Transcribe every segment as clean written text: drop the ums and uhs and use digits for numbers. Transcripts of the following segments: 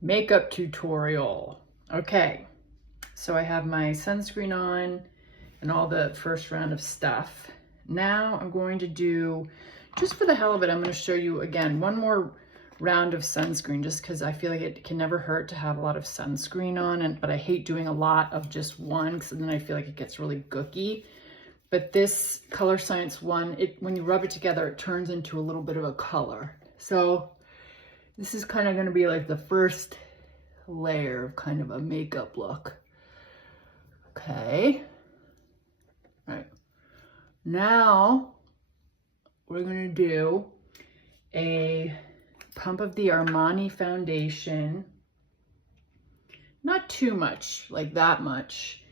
makeup tutorial. Okay, so I have my sunscreen on and all the first round of stuff. Now I'm going to do, just for the hell of it, I'm going to show you again one more round of sunscreen, just because I feel like it can never hurt to have a lot of sunscreen on, but I hate doing a lot of just one because then I feel like it gets really gooky. But this Color Science one, when you rub it together, it turns into a little bit of a color. So this is kind of going to be like the first layer of kind of a makeup look. Okay. All right. Now we're going to do a pump of the Armani foundation. Not too much, like that much.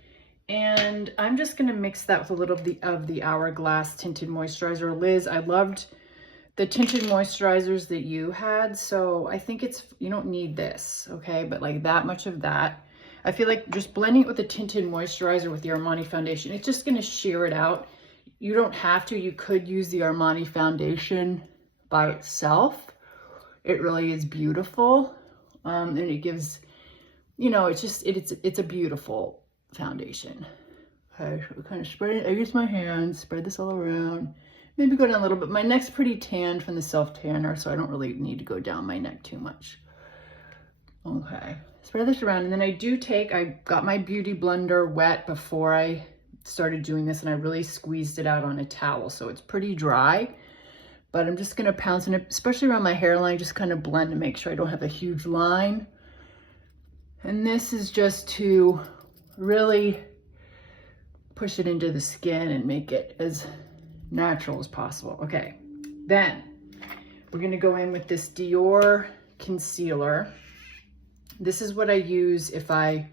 And I'm just going to mix that with a little of the Hourglass Tinted Moisturizer. Liz, I loved the tinted moisturizers that you had, so I think you don't need this, okay? But like that much of that. I feel like just blending it with the tinted moisturizer with the Armani foundation, it's just going to sheer it out. You don't have to. You could use the Armani foundation by itself. It really is beautiful. And it gives, you know, it's a beautiful foundation. Okay, so kind of spread it. I use my hands, spread this all around. Maybe go down a little bit. My neck's pretty tanned from the self-tanner, so I don't really need to go down my neck too much. Okay, spread this around. And then I got my Beauty Blender wet before I started doing this, and I really squeezed it out on a towel, so it's pretty dry. But I'm just gonna pounce in it, especially around my hairline, just kind of blend to make sure I don't have a huge line. And this is just to really push it into the skin and make it as natural as possible. Okay, then we're gonna go in with this Dior concealer. This is what I use if I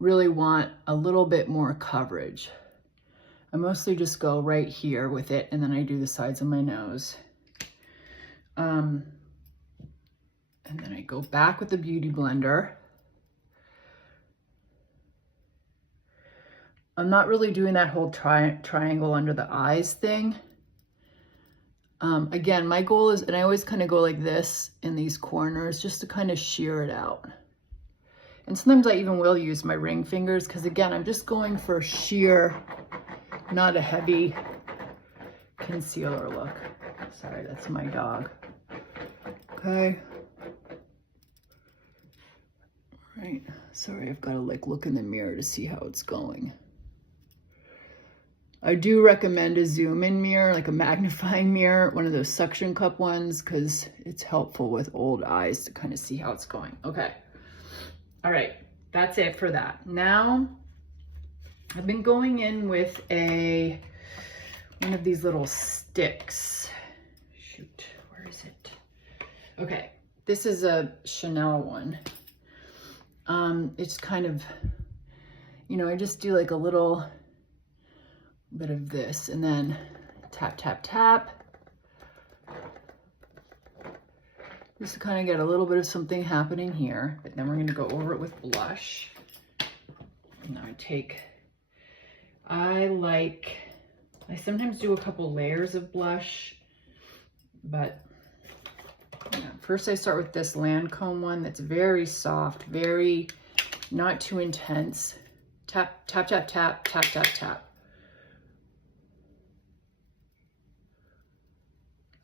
really want a little bit more coverage. I mostly just go right here with it, and then I do the sides of my nose. And then I go back with the Beauty Blender. I'm not really doing that whole triangle under the eyes thing. Again, my goal is, and I always kind of go like this in these corners just to kind of sheer it out. And sometimes I even will use my ring fingers because, again, I'm just going for a sheer, not a heavy concealer look. Sorry, that's my dog. Okay. All right. Sorry, I've got to like look in the mirror to see how it's going. I do recommend a zoom in mirror, like a magnifying mirror, one of those suction cup ones, because it's helpful with old eyes to kind of see how it's going. Okay. All right. That's it for that. Now, I've been going in with one of these little sticks. Shoot, where is it? Okay. This is a Chanel one. It's kind of, you know, I just do like a little bit of this and then tap, tap, tap. Just to kind of get a little bit of something happening here, but then we're going to go over it with blush. And I sometimes do a couple layers of blush, but yeah, first I start with this Lancome one that's very soft, very not too intense. Tap, tap, tap, tap, tap, tap, tap.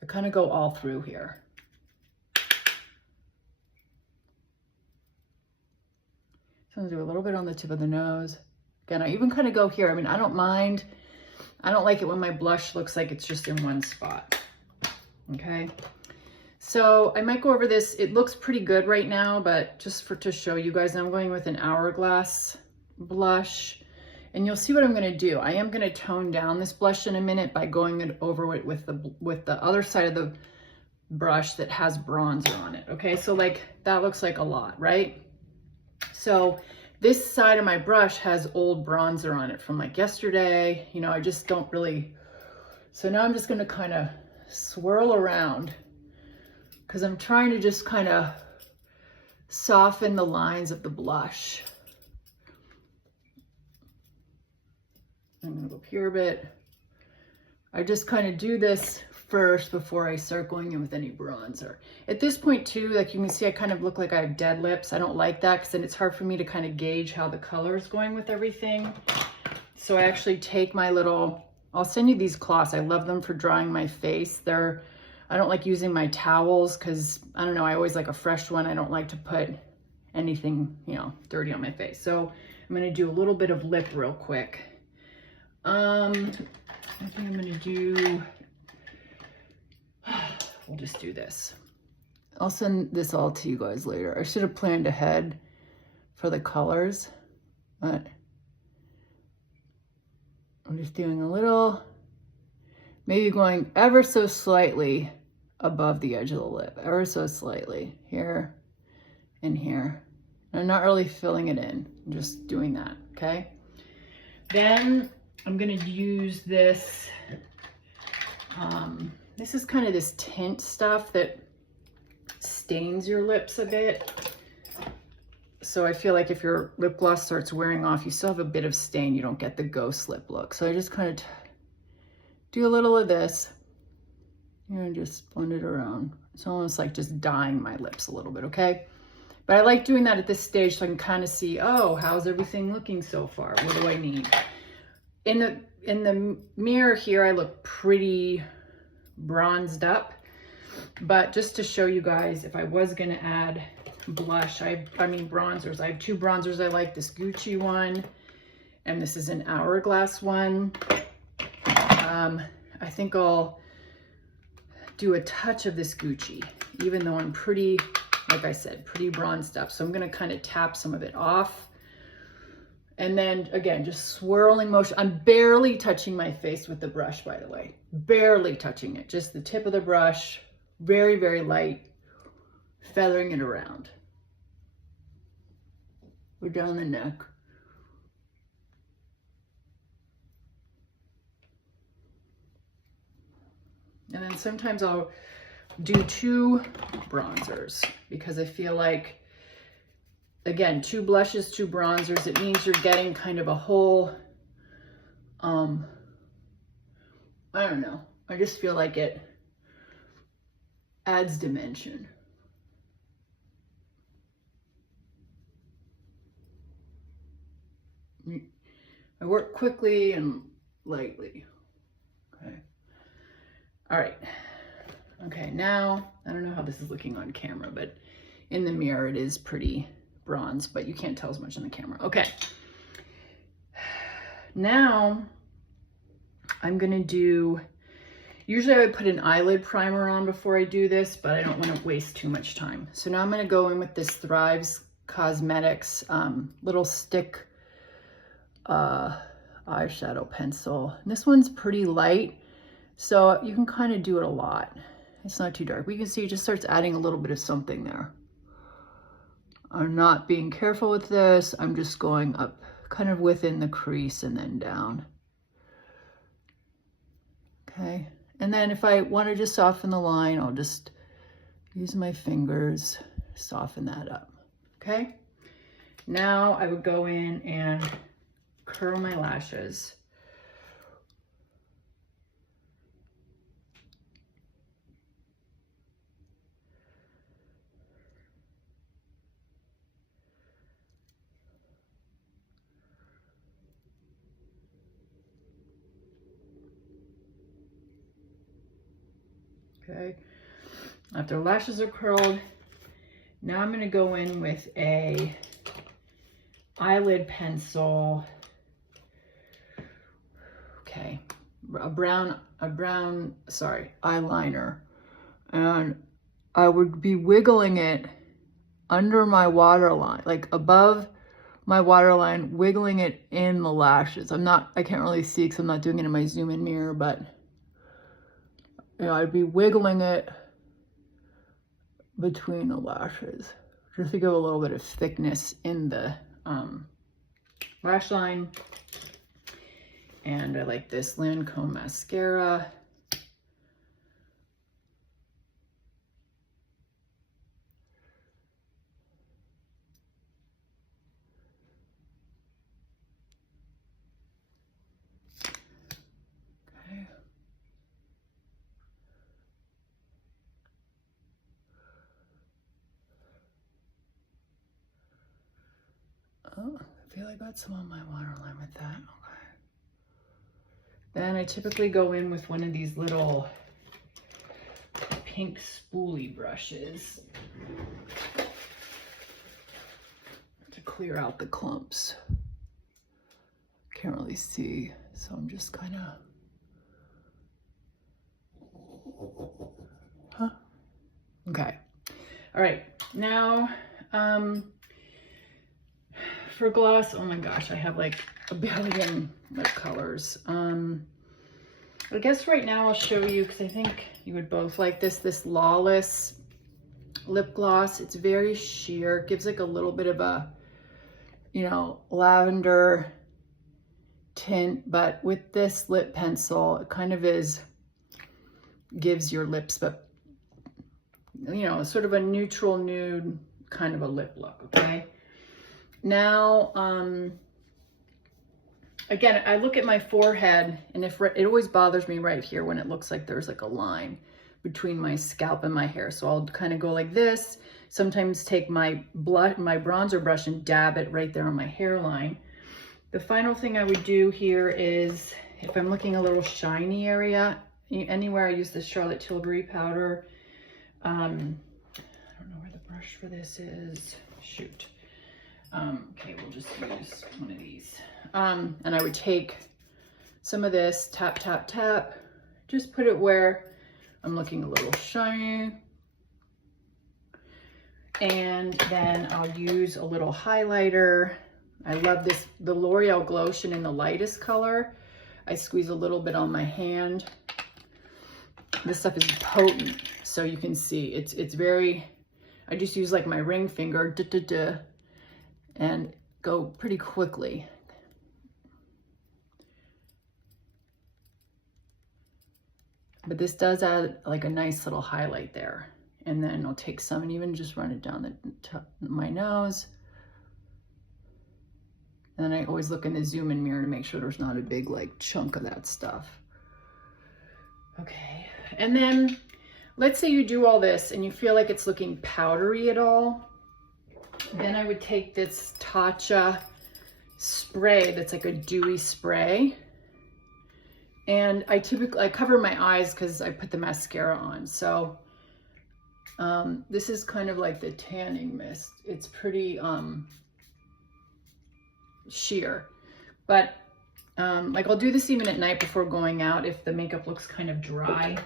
I kind of go all through here. So I'm gonna do a little bit on the tip of the nose. Again, I even kind of go here. I mean, I don't mind. I don't like it when my blush looks like it's just in one spot. Okay. So I might go over this. It looks pretty good right now, but just to show you guys, I'm going with an Hourglass blush. And you'll see what I'm going to do. I am going to tone down this blush in a minute by going over it with the other side of the brush that has bronzer on it. Okay, so like that looks like a lot, right? So this side of my brush has old bronzer on it from like yesterday. You know, I just don't really. So now I'm just going to kind of swirl around because I'm trying to just kind of soften the lines of the blush. I'm gonna go up here a bit. I just kind of do this first before I start going in with any bronzer. At this point too, like you can see, I kind of look like I have dead lips. I don't like that because then it's hard for me to kind of gauge how the color is going with everything. So I actually take my little, I'll send you these cloths. I love them for drying my face. I don't like using my towels because, I don't know, I always like a fresh one. I don't like to put anything, you know, dirty on my face. So I'm going to do a little bit of lip real quick. I think I'm going to do, we'll just do this. I'll send this all to you guys later. I should have planned ahead for the colors, but I'm just doing a little, maybe going ever so slightly above the edge of the lip, ever so slightly, here and here. I'm not really filling it in, I'm just doing that, okay? Then I'm gonna use this, this is kind of this tint stuff that stains your lips a bit. So I feel like if your lip gloss starts wearing off, you still have a bit of stain, you don't get the ghost lip look. So I just kind of do a little of this and just blend it around. It's almost like just dyeing my lips a little bit, okay? But I like doing that at this stage so I can kind of see, oh, how's everything looking so far? What do I need? In the mirror here, I look pretty bronzed up, but just to show you guys, if I was gonna add blush, I mean bronzers, I have two bronzers I like, this Gucci one, and this is an Hourglass one. I think I'll do a touch of this Gucci, even though I'm pretty, like I said, pretty bronzed up. So I'm gonna kind of tap some of it off. And then again, just swirling motion. I'm barely touching my face with the brush, by the way. Barely touching it, just the tip of the brush, very, very light, feathering it around. We're down the neck. And then sometimes I'll do two bronzers because I feel like, again, two blushes, two bronzers, it means you're getting kind of a whole, I don't know. I just feel like it adds dimension. I work quickly and lightly. Okay. All right. Okay, now, I don't know how this is looking on camera, but in the mirror it is pretty bronze, but you can't tell as much on the camera. Okay. Now, I'm gonna do, usually I would put an eyelid primer on before I do this, but I don't wanna waste too much time. So now I'm gonna go in with this Thrives Cosmetics little stick eyeshadow pencil. And this one's pretty light, so you can kind of do it a lot. It's not too dark. But you can see it just starts adding a little bit of something there. I'm not being careful with this. I'm just going up kind of within the crease and then down. Okay. And then if I want to just soften the line, I'll just use my fingers, soften that up. Okay. Now I would go in and curl my lashes. Okay, after lashes are curled, now I'm going to go in with a eyelid pencil. Okay, a brown eyeliner, and I would be wiggling it under my waterline, like above my waterline, wiggling it in the lashes. I can't really see because I'm not doing it in my zoom in mirror, but you know, I'd be wiggling it between the lashes just to give a little bit of thickness in the lash line. And I like this Lancome mascara. Okay. Oh, I feel like I got some on my waterline with that. Okay. Then I typically go in with one of these little pink spoolie brushes to clear out the clumps. Can't really see, so I'm just kind of, okay. All right, now for gloss, oh my gosh, I have like a billion lip colors. I guess right now I'll show you, because I think you would both like this Lawless lip gloss. It's very sheer, gives like a little bit of a, you know, lavender tint, but with this lip pencil, it kind of gives your lips, but you know, sort of a neutral nude kind of a lip look, okay? Now, again, I look at my forehead, and it always bothers me right here when it looks like there's like a line between my scalp and my hair. So I'll kind of go like this, sometimes take my bronzer brush and dab it right there on my hairline. The final thing I would do here is, if I'm looking a little shiny area, anywhere, I use the Charlotte Tilbury powder. I don't know where the brush for this is. Shoot. Okay, we'll just use one of these. And I would take some of this, tap, tap, tap, just put it where I'm looking a little shiny. And then I'll use a little highlighter. I love this, the L'Oreal Glotion in the lightest color. I squeeze a little bit on my hand. This stuff is potent, so you can see it's very, I just use like my ring finger, and go pretty quickly. But this does add like a nice little highlight there. And then I'll take some and even just run it down the top of my nose. And then I always look in the zoom in mirror to make sure there's not a big like chunk of that stuff. Okay, and then let's say you do all this and you feel like it's looking powdery at all. Then I would take this Tatcha spray that's like a dewy spray. And I cover my eyes because I put the mascara on. So this is kind of like the tanning mist. It's pretty sheer, but like I'll do this even at night before going out if the makeup looks kind of dry,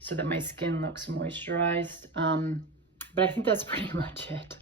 so that my skin looks moisturized. But I think that's pretty much it.